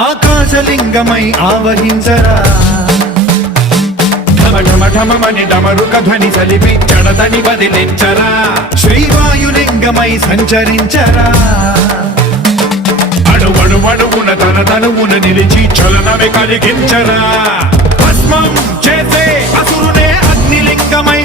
ఆకాశలింగమై ఆవహించరా ఢమఢమఢమని డమరుక ధ్వని సలిపి జడదని వదిలించరా శ్రీవాయులింగమై సంచరించరా అణువణువున తన తనువున నిలిచి చలనమే కలిగించరా భస్మం చేసే అసురునే అగ్నిలింగమై